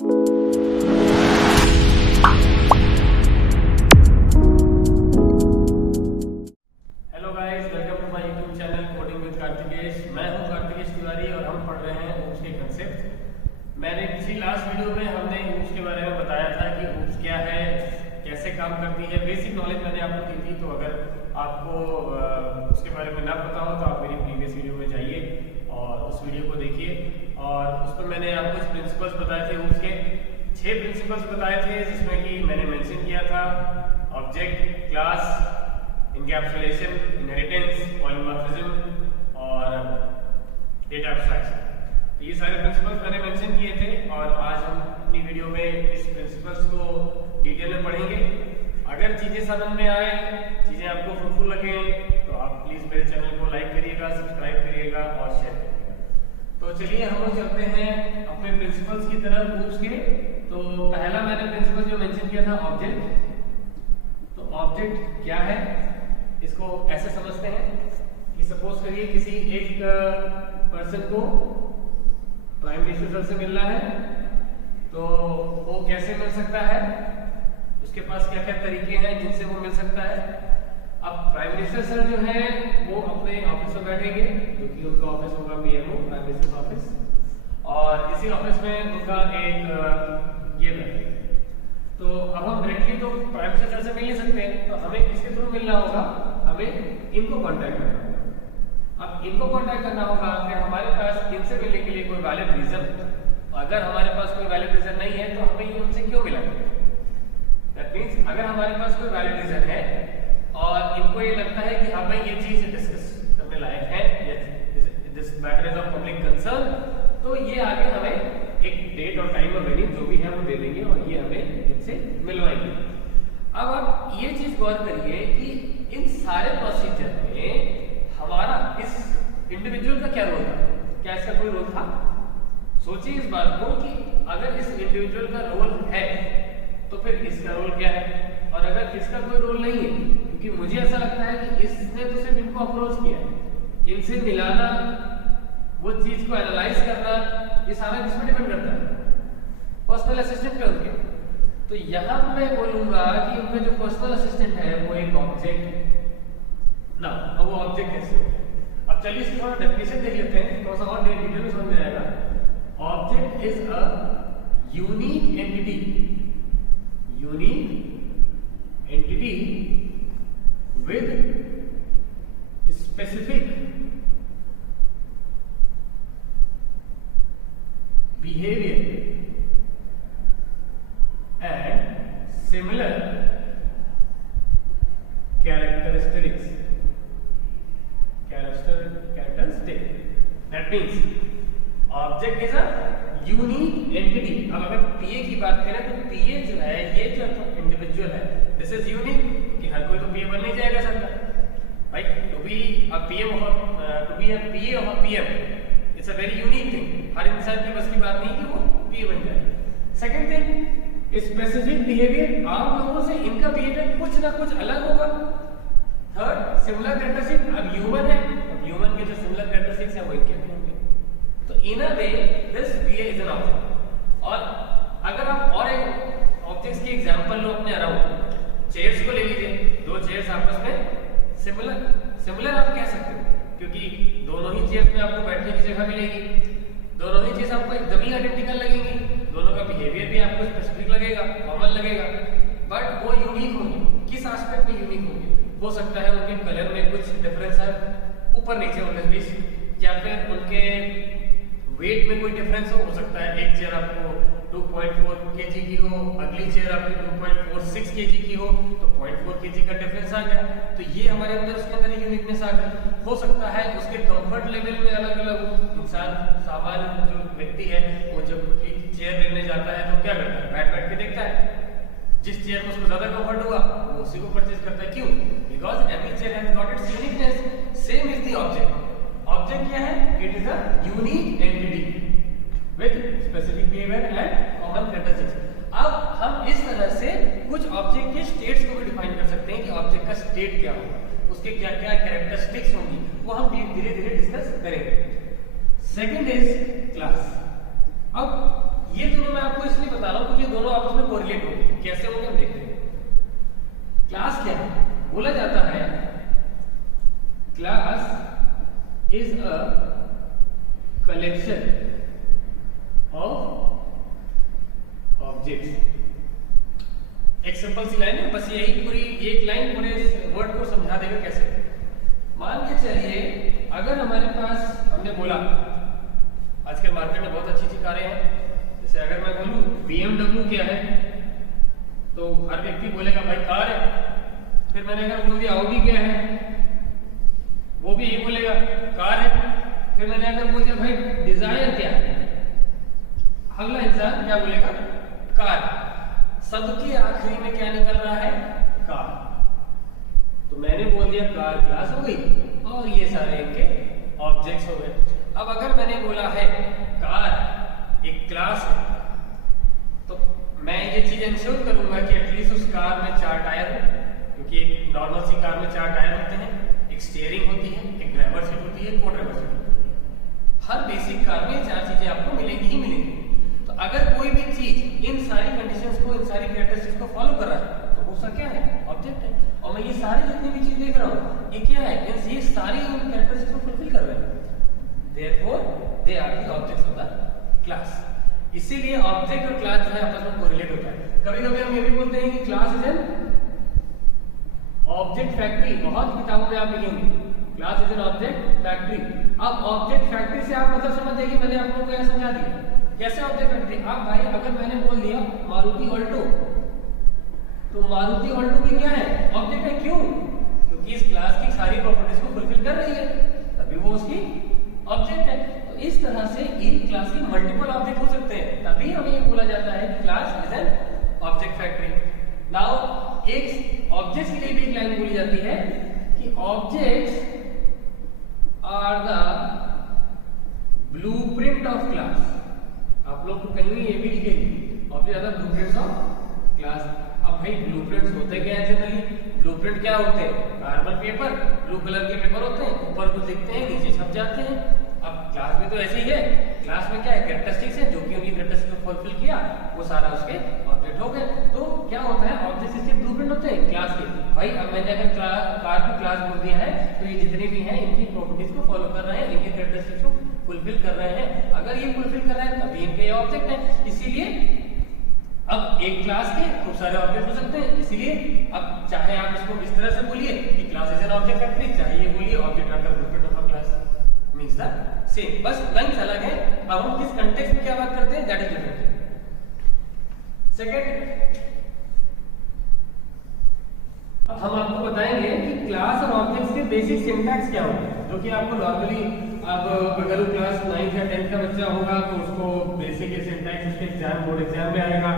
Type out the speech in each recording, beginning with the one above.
Hello guys, welcome to my YouTube channel coding with Kartikesh. मैं हूं कार्तिकेश तिवारी और हम पढ़ रहे हैं ऊप्स के कंसेप्ट। मैंने पिछली लास्ट वीडियो में हमने ऊप्स के बारे में बताया था कि ऊप्स क्या है, कैसे काम करती है, बेसिक नॉलेज मैंने आपको दी थी। तो अगर आपको उसके बारे में ना पता हो तो आप मेरी प्रीवियस वीडियो में जाइए और उस वीडियो को देखिए। और उस पर मैंने आपको कुछ प्रिंसिपल्स बताए थे। ऊप्स के 6 प्रिंसिपल्स बताए थे, जिसमें कि मैंने मेंशन किया था object, class, encapsulation, inheritance, polymorphism और डेटा एब्स्ट्रैक्शन। तो ये सारे प्रिंसिपल्स मैंने मेंशन किए थे और आज हम अपनी वीडियो में इस प्रिंसिपल्स को डिटेल में पढ़ेंगे। अगर चीजें समझ में आए, चीजें आपको फ्रूटफुल लगे, तो आप प्लीज मेरे चैनल को लाइक करिएगा, सब्सक्राइब करिएगा और शेयर करिएगा। तो चलिए हम लोग चलते हैं अपने प्रिंसिपल्स की तरफ ऊप्स के। तो पहला मैंने प्रिंसिपल जो मेंशन किया था ऑब्जेक्ट। तो ऑब्जेक्ट क्या है, इसको ऐसे समझते हैं कि सपोज करिए किसी एक पर्सन को प्राइम मिनिस्टर से मिलना है, तो वो कैसे मिल सकता है, उसके पास क्या क्या तरीके हैं जिनसे वो मिल सकता है। अब प्राइम मिनिस्टर सर जो है वो अपने ऑफिस में बैठेंगे, जो कि उनका ऑफिस होगा पीएमओ, प्राइम मिनिस्टर ऑफिस, और इसी ऑफिस में उनका एक ये बैठेगा। तो अब हम डायरेक्टली तो प्राइम मिनिस्टर से मिल नहीं सकते, तो हमें किसके थ्रू मिलना होगा, हमें इनको कांटेक्ट करना होगा। अब इनको कांटेक्ट करना होगा, फिर हमारे पास इनसे मिलने के लिए कोई वैलिड रीजन, अगर हमारे पास कोई वैलिड रीजन नहीं है तो हमें ये उनसे क्यों मिला। दैट मींस अगर हमारे पास कोई वैलिड रीजन है और इनको ये लगता है कि हाँ भाई ये चीज डिस्कस करने लायक है, this matter is of public concern, तो ये आगे हमें एक डेट और टाइम और वेन्यू जो भी है वो दे देंगे और ये हमें इनसे मिलवाएंगे। अब आप ये चीज गौर करिए कि इन सारे प्रोसीजर में हमारा इस इंडिविजुअल का क्या रोल था, क्या इसका कोई रोल था। सोचिए इस बात को कि अगर इस इंडिविजुअल का रोल है तो फिर इसका रोल क्या है, और अगर इसका कोई रोल नहीं है, क्योंकि मुझे ऐसा लगता है कि इसने तो सिर्फ इनको अप्रोच किया, इनसे मिलाना, वो चीज को एनालाइज करना, ये सारा किसमें डिपेंड करता है, पर्सनल असिस्टेंट पे उनके। तो यहां मैं बोलूंगा कि उनका जो पर्सनल असिस्टेंट है वो एक ऑब्जेक्ट ना। अब वो ऑब्जेक्ट कैसे हो, अब चलिए इसकी थोड़ा डेफिनेशन देख लेते हैं, थोड़ा सा और डिटेल में समझ में आएगा। Object is a unique entity, unique entity with specific behavior and similar characteristics. That means object is a unique entity. अब अगर PA की बात करें तो PA जो है, ये जो इंडिविजुअल है, दिस इज यूनिक, कि हर कोई तो PA बन नहीं जाएगा सबका भाई। To be a PA of a PM, it's a very unique thing. हर इंसान की बस की बात नहीं कि वो पीए बन जाए। सेकंड थिंग, स्पेसिफिक बिहेवियर, आप लोगों से इनका बिहेवियर कुछ ना कुछ अलग होगा। थर्ड, सिमिलर कैरेक्टरिस्टिक, अब ह्यूमन है, अब ह्यूमन के जो सिमिलर कैरेक्टरिस्टिक्स हैं वो इनके भी होंगे। तो in a way this PA is an object. और अगर आप और एक ऑब्जेक्ट्स की एग्जांपल लो अपने अराउंड, चेयर्स को ले लीजिए, दो चेयर्स आपस में सिमिलर आप कह सकते हो, क्योंकि दोनों ही चेयर्स में आपको बैठने की जगह मिलेगी, दोनों ही चीज आपको एकदम आइडेंटिकल लगेंगी, दोनों का बिहेवियर भी आपको स्पेसिफिक लगेगा, कॉमन लगेगा, बट वो यूनिक होंगे। किस एस्पेक्ट में यूनिक होंगे, हो सकता है उनके कलर में कुछ डिफरेंस है, ऊपर नीचे 19-20, या फिर उनके वेट में कोई डिफरेंस हो सकता है एक चेयर आपको 2.4 kg की हो, अगली चेयर आपकी 2.46 kg की हो, तो 0.4 kg का डिफरेंस आ गया। तो ये हमारे अंदर उसके अंदर यूनिकनेस आ गई। हो सकता है उसके कंफर्ट लेवल में अलग अलग हो। इंसान सामान्य जो व्यक्ति है वो जब चेयर लेने जाता है तो क्या करता है, बैठ के देखता है, जिस चेयर में उसको ज्यादा कंफर्ट हुआ वो उसी को परचेज करता है। क्यों? Because every chair has got its uniqueness. Same is the object. Object क्या है? It is a unique entity with specific behaviour and common characteristics. अब हम इस तरह से कुछ ऑब्जेक्ट के स्टेट्स को भी डिफाइन कर सकते हैं कि ऑब्जेक्ट का स्टेट क्या होगा, उसके क्या क्या कैरेक्टरिस्टिक्स होंगी, वो हम धीरे धीरे डिस्कस करेंगे। Second is class. अब ये दोनों मैं आपको इसलिए दोनों आपस में कोरिलेट होंगे। कैसे होंगे हम देखते हैं। क्लास क्या है? बोला जाता है class is a collection of objects. एक सिंपल सी लाइन है, बस यही पूरी एक लाइन पूरे वर्ड को समझा देगा कैसे। मान के चलिए अगर हमारे पास, हमने बोला आजकल मार्केट में बहुत अच्छी अच्छी कारें हैं, जैसे अगर मैं बोलूं BMW क्या है तो हर व्यक्ति बोलेगा भाई कार है। फिर मैंने अगर बोल दिया ऑडी क्या है, वो भी यही बोलेगा कार है। फिर मैंने अगर बोल दिया भाई डिजायर क्या है, अगला इंसान क्या बोलेगा? कार। सबके आखिरी में क्या निकल रहा है? कार। तो मैंने बोल दिया कार क्लास हो गई और ये सारे इनके ऑब्जेक्ट्स हो गए। अब अगर मैंने बोला है कार एक क्लास है, तो मैं ये चीज इंश्योर करूंगा कि एटलीस्ट उस कार में 4 टायर हो, क्योंकि एक नॉर्मल सी कार में 4 टायर होते हैं, एक स्टीयरिंग होती है, एक ड्राइवर सीट होती है, को ड्राइवर सीट होती है। हर बेसिक कार में 4 चीजें आपको मिलेंगी ही मिलेंगी। तो अगर कोई भी चीज इन सारी कंडीशंस को, इन सारी कैरेक्टरिस्टिक्स को फॉलो कर रहा है तो वो क्या है? ऑब्जेक्ट है। और मैं ये सारी जितनी भी चीज देख रहा हूँ ये क्या है? ये सारी इन कैरेक्टरिस्टिक्स को फुलफिल कर रहे हैं। Therefore, they are the objects of the class. इसीलिए ऑब्जेक्ट और क्लास जो है आपस में कोरिलेट होता है। कभी कभी हम ये भी बोलते हैं कि class is an object factory. बहुत किताबों में आप लिखेंगे class is an object factory. अब ऑब्जेक्ट फैक्ट्री से आप मतलब समझ जाइए, मैंने आप लोगों को यह समझा दिया कैसे ऑब्जेक्ट फैक्ट्री। अब भाई अगर मैंने बोल दिया मारुति ऑल्टो, तो मारुति ऑल्टो भी क्या है? ऑब्जेक्ट है। क्यों? क्योंकि इस क्लास की सारी प्रॉपर्टीज को फुलफिल कर रही है, तभी वो उसकी ऑब्जेक्ट है। तो इस तरह से इन क्लास की मल्टीपल ऑब्जेक्ट हो सकते हैं, तभी हमें ये बोला जाता है कि class is an object factory. Now एक ऑब्जेक्ट्स के लिए भी एक लाइन बोली जाती है कि objects are the blueprint of class. आप लोग को कहीं ये भी लिखेंगे object are the blueprints of class. अब भाई ब्लूप्रिंट्स होते क्या है? जनरली ब्लूप्रिंट क्या होते हैं? कार्बन पेपर, ब्लू कलर के पेपर होते हैं, ऊपर कुछ लिखते हैं, नीचे छप जाते हैं। अब क्लास में तो ऐसे ही है। क्लास में क्या है? कैरेक्टरिस्टिक्स है, जो कि उनकी कैरेक्टरिस्टिक्स को फुलफिल किया वो सारा उसके ऑब्जेक्ट हो गए। तो क्या होता है? ऑब्जेक्ट्स इसके ब्लूप्रिंट होते हैं क्लास के। भाई अब मैंने अगर कार की क्लास बोल दिया है तो ये जितने भी हैं इनकी प्रॉपर्टीज को फॉलो कर रहे हैं, इनकी कैरेक्टरिस्टिक्स को फुलफिल कर रहे हैं। अगर ये फुलफिल कर रहे हैं तभी इनके ये ऑब्जेक्ट है। इसीलिए अब एक क्लास के खूब सारे ऑब्जेक्ट हो सकते हैं। इसीलिए अब चाहे आप इसको इस तरह से बोलिए कि class is an object factory, चाहे ये बोलिए object are the blueprint of a class, means the same. बस लाइंस अलग है। अब हम किस कंटेक्स्ट में क्या बात करते हैं दैट इज डिफरेंट। सेकंड, अब हम आपको बताएंगे कि क्लास और ऑब्जेक्ट्स के बेसिक सिंटैक्स क्या होते हैं, जो कि आपको नॉर्मली, अब अगर क्लास 9th या 10th का बच्चा होगा तो उसको बेसिक सिंटैक्स उसके एग्जाम, बोर्ड एग्जाम में आएगा।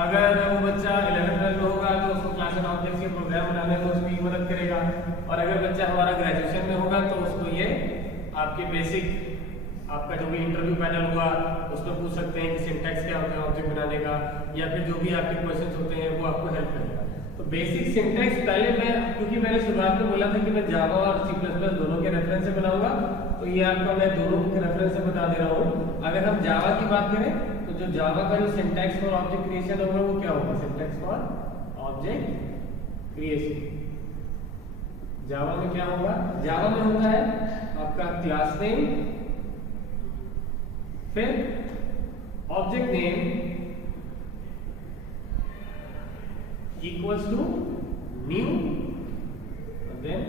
अगर वो बच्चा 11th 12th में होगा तो उसको क्लास और ऑब्जेक्ट्स के प्रोग्राम बनाने में उसकी मदद करेगा। और अगर बच्चा हमारा ग्रेजुएशन में होगा तो उसको ये आपके बेसिक, आपका जो भी इंटरव्यू पैनल हुआ उसमें पूछ सकते हैं कि सिंटैक्स क्या होता है ऑब्जेक्ट बनाने का, या फिर जो भी आपके क्वेश्चंस होते हैं वो आपको हेल्प करेगा। तो बेसिक सिंटैक्स पहले मैं, क्योंकि मैंने शुरुआत में बोला था कि मैं जावा और C++ दोनों के रेफरेंस से बनाऊंगा, तो ये आपका मैं दोनों के रेफरेंस से बता दे रहा हूँ। अगर हम जावा की बात करें तो जो जावा का जो सिंटैक्स फॉर ऑब्जेक्ट क्रिएशन होगा वो क्या होगा? Syntax for object creation. Java में क्या होगा? जावा में होता है आपका क्लास नेम, फिर object name equals to new then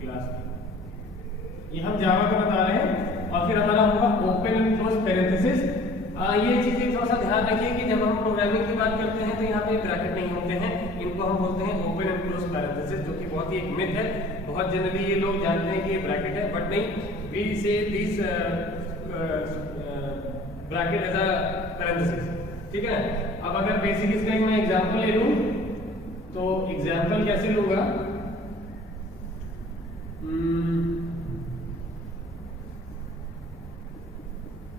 class name. ये हम जावा का बता रहे हैं। और फिर हमारा होगा ओपन एंड क्लोज पैरेंथेसिस। ये चीजें थोड़ा सा ध्यान रखिए कि जब हम प्रोग्रामिंग की बात करते हैं तो यहाँ पे ब्रैकेट नहीं होते हैं, इनको हम बोलते हैं ओपन एंड क्लोज पैरेंथेसिस, जो कि बहुत ही एक मिथ है। बहुत जनरली ये लोग जानते हैं कि ये ब्रैकेट है, बट नहीं, we say this bracket as a parenthesis, ठीक है। अब अगर बेसिक इसका एक मैं एग्जांपल ले लूं तो एग्जांपल कैसे लूंगा?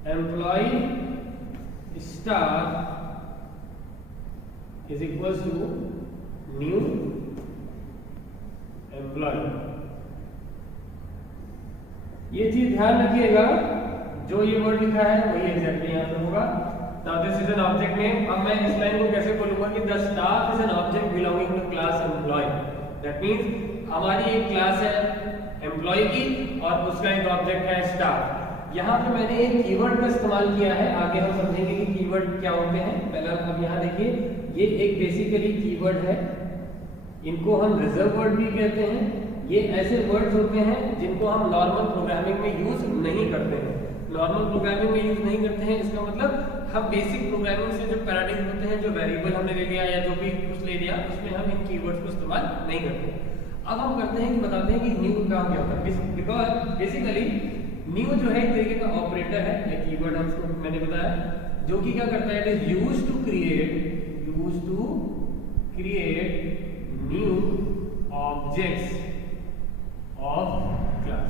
Employ star is equals to new employ. ये चीज ध्यान रखिएगा, जो ये वर्ड लिखा है वही एग्जैक्टली यहाँ पे होगा। Now this is an object name. अब मैं इस लाइन को कैसे बोलूंगा कि the staff is an object belonging to class employ. That means हमारी एक क्लास है एम्प्लॉय की और उसका एक ऑब्जेक्ट है स्टाफ। यहाँ पे मैंने एक कीवर्ड का इस्तेमाल किया है, आगे हम समझेंगे कि कीवर्ड क्या होते हैं। पहले अब यहाँ देखिए, ये एक बेसिकली कीवर्ड है, इनको हम रिजर्व वर्ड भी कहते हैं। ये ऐसे वर्ड्स होते हैं जिनको हम नॉर्मल प्रोग्रामिंग में यूज नहीं करते हैं। नॉर्मल प्रोग्रामिंग में यूज नहीं करते हैं इसका मतलब हम बेसिक प्रोग्रामिंग से जो पैराडाइम होते हैं, जो वेरिएबल हमने ले लिया या जो भी कुछ ले लिया, उसमें हम इन कीवर्ड्स को इस्तेमाल नहीं करते। अब हम करते हैं कि बताते हैं कि न्यू का क्या होता है। बिकॉज बेसिकली न्यू जो है एक तरीके का ऑपरेटर है, ये कीवर्ड हमको मैंने बताया, जो कि क्या करता है, it is used to create new objects of class.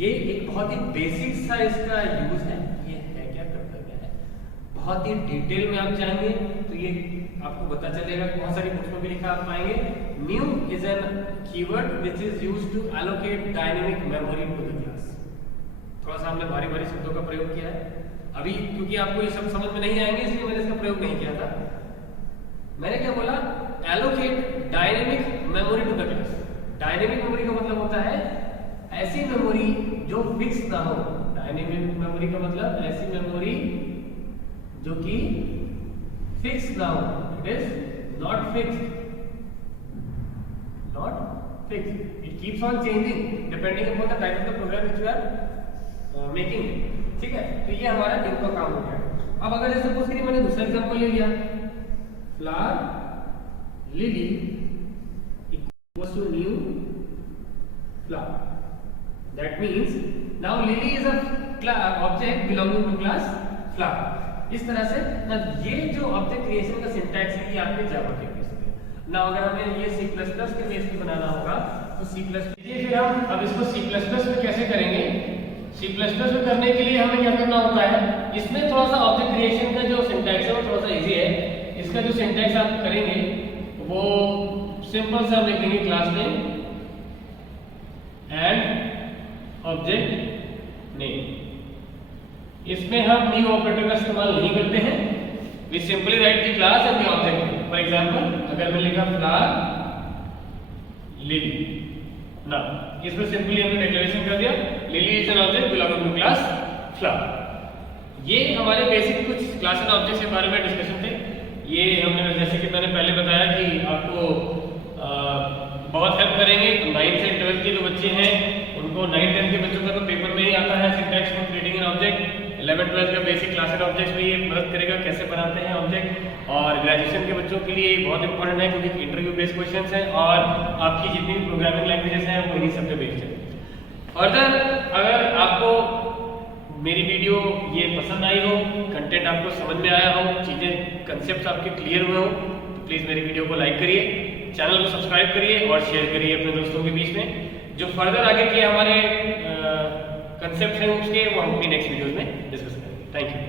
ये एक बहुत ही बेसिक सा इसका यूज है। ये है क्या, करता क्या है, बहुत ही डिटेल में आप जाएंगे तो ये आपको पता चलेगा। बहुत सारी बुक्स में भी लिखा आप पाएंगे। New is an keyword which is used to allocate dynamic memory to the class. थोड़ा सा हमने भारी भारी शब्दों का प्रयोग किया है अभी, क्योंकि आपको ये सब समझ में नहीं आएंगे इसलिए मैंने इसका प्रयोग नहीं किया था। मैंने क्या बोला, allocate dynamic memory to the class. Dynamic memory का मतलब होता है ऐसी मेमोरी जो फिक्स ना हो। डायनेमिक मेमोरी का मतलब ऐसी मेमोरी जो कि फिक्स ना हो। It is not fixed, it keeps on changing depending upon the type of the program which we are making. ठीक है, तो ये हमारा न्यू का काम हो गया। अब अगर जैसे सपोज करिए मैंने दूसरा एग्जांपल ले लिया, flower lily equals to new flower. That means now lily is a object belonging to class flower. इस तरह से ना ये जो ऑब्जेक्ट क्रिएशन का सिंटैक्स है ये आपके जावा के बेस पे। ना अगर हमें ये C++ के बेस पे बनाना होगा तो C++ फिर हम अब इसको C++ में कैसे करेंगे। C++ में करने के लिए हमें क्या करना होता है, इसमें थोड़ा सा ऑब्जेक्ट क्रिएशन का जो सिंटैक्स है वो थोड़ा सा इजी है। इसका जो सिंटैक्स आप करेंगे वो सिंपल सा लिखेंगे, class name and object name. इसमें हम न्यू ऑपरेटर का इस्तेमाल नहीं करते हैं। We simply write the class and the object. For example अगर मैं लिखा फ्लावर लिली, ना इसमें सिंपली हमने डिक्लेरेशन कर दिया lily is an object belonging to class flower. ये हमारे बेसिक कुछ क्लास एंड ऑब्जेक्ट्स के बारे में डिस्कशन थे। ये हमने जैसे कि मैंने पहले बताया कि आपको बहुत हेल्प करेंगे। 9th से 12th के जो बच्चे हैं उनको 9th-10th के बच्चों का तो पेपर में ही आता है syntax for creating an object. 11th-12th का बेसिक क्लास एंड ऑब्जेक्ट्स में ये मदद करेगा कैसे बनाते हैं ऑब्जेक्ट। और ग्रेजुएशन के बच्चों के लिए बहुत इंपॉर्टेंट है क्योंकि इंटरव्यू बेस्ड क्वेश्चंस हैं और आपकी जितनी भी प्रोग्रामिंग लैंग्वेजेस हैं वो इन्हीं सब पे बेस्ड है। फर्दर अगर आपको मेरी वीडियो ये पसंद आई हो, कंटेंट आपको समझ में आया हो, चीजें कंसेप्ट आपके क्लियर हुए हो, तो प्लीज मेरी वीडियो को लाइक करिए, चैनल को सब्सक्राइब करिए और शेयर करिए अपने दोस्तों के बीच में। जो फर्दर आगे के हमारे कंसेप्ट हैं उसके वो हम अपनी नेक्स्ट वीडियोस में डिस्कस करेंगे। Thank you.